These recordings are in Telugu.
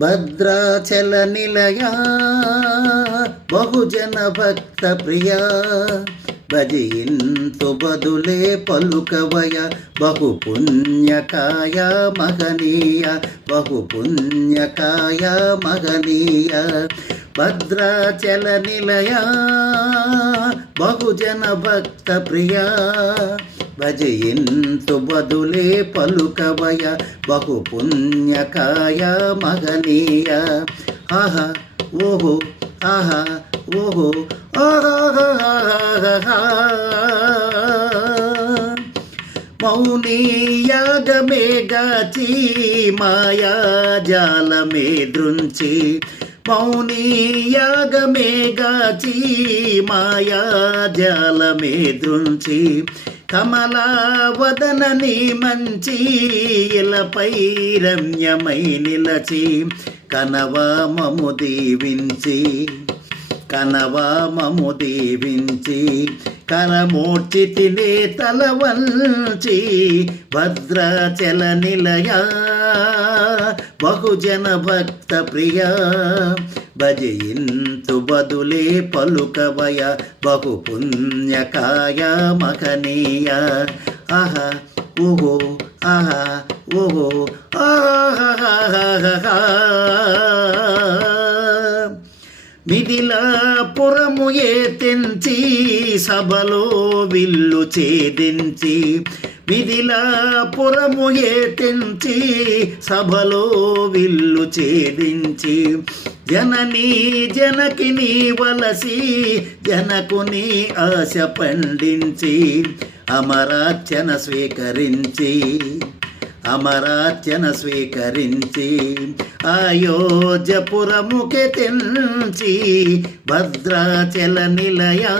భద్రాచల నిలయా బహుజన భక్త ప్రియా భజింతు బదులే పలుకవయ బహుపుణ్యకాయ మహనీయ బహుపుణ్యకాయ మహనీయ భద్రాచల నిలయా బహుజన భక్త ప్రియా భజయింతు బదులే పలుకవయ బహుపుణ్యకాయ మహనీయ ఆహా ఓహో ఆహా ఓహో మౌనీయాగమే గాచి మాయాజాలమే దృంచి మౌనీయాగమే గాచి మాయాజాలమే దృంచి కమలావదనని మంచి ఇలపై రమ్యమై నిలచి కనవా మము దీవించి కనవా మము దీవించి కరమూర్చి తినే తలవంచి భద్రాచల నిలయా బహుజన భక్త ప్రియా భజయింతు బదులే పలుకవయ బహుపుణ్యకాయ మహనీయ ఆహా ఓహో ఆహా ఓహో ఆహా మిథిలాపురము ఏ తెంచి సభలో విల్లు ఛేదించి మిథిలాపురము ఏ తెంచి సభలో విల్లు ఛేదించి జననీ జనకిని వలసి జనకుని ఆశ పండించి అమరార్చన స్వీకరించి అమరార్చన స్వీకరించి అయోధ్యపురముకే తెంచి భద్రాచల నిలయా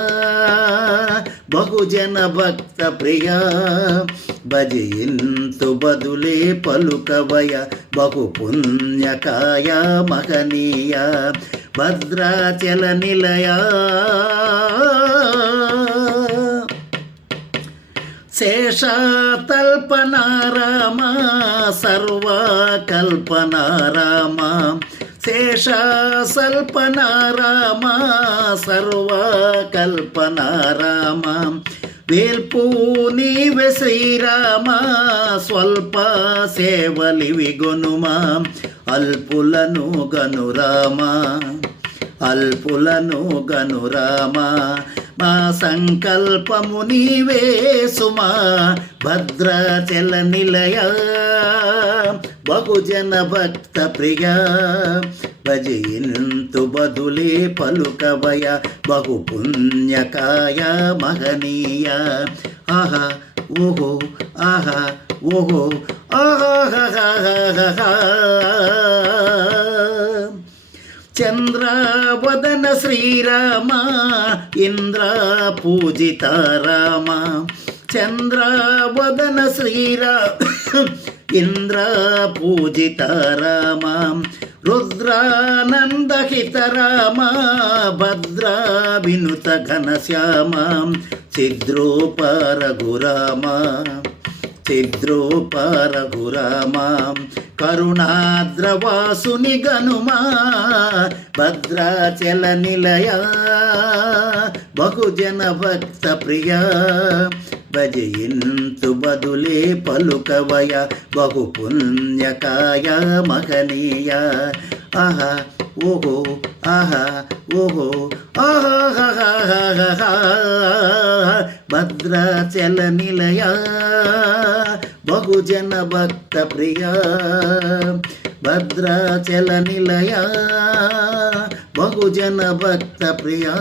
బహుజన భక్త ప్రియా భజయింతు బదులే పలుకవయ బహుపుణ్యకాయ మహనీయ భద్రాచల నిలయా శేషాతల్పనారామ సర్వకల్పనారామ శేషాసల్పనారామ సర్వకల్పనారామ వేల్పు నీవే శ్రీరామ స్వల్ప సేవలివి గొనుమా అల్పులను గనురామ అల్పులను గనురామ మా సంకల్పము నీవే సుమా భద్రాచల నిలయా బహుజన భక్త ప్రియా భజయింతు బదులే పలుకవయ బహుపుణ్యకాయ మహనీయ ఆహా ఓహో ఆహా ఓహో ఆహా చంద్రవదన శ్రీరామ ఇంద్ర పూజిత రామ చంద్రవదన శ్రీరామ ఇంద్ర పూజిత రామ రుద్రానందహిత రామ భద్ర వినుత ఘనశ్యామ చిద్రూప రఘురామ చిద్రూప రఘురామ కరుణాద్రవాసుని గనుమా భద్రాచల నిలయా బహుజన భక్త ప్రియా భజయింతు బదులే పలుకవయ బహుపుణ్యకాయ మహనీయ ఆహా ఓహో ఆహా ఓహో ఆహా భద్రాచల నిలయా బహుజన భక్త ప్రియా భద్రాచల నిలయా బహుజన భక్త ప్రియా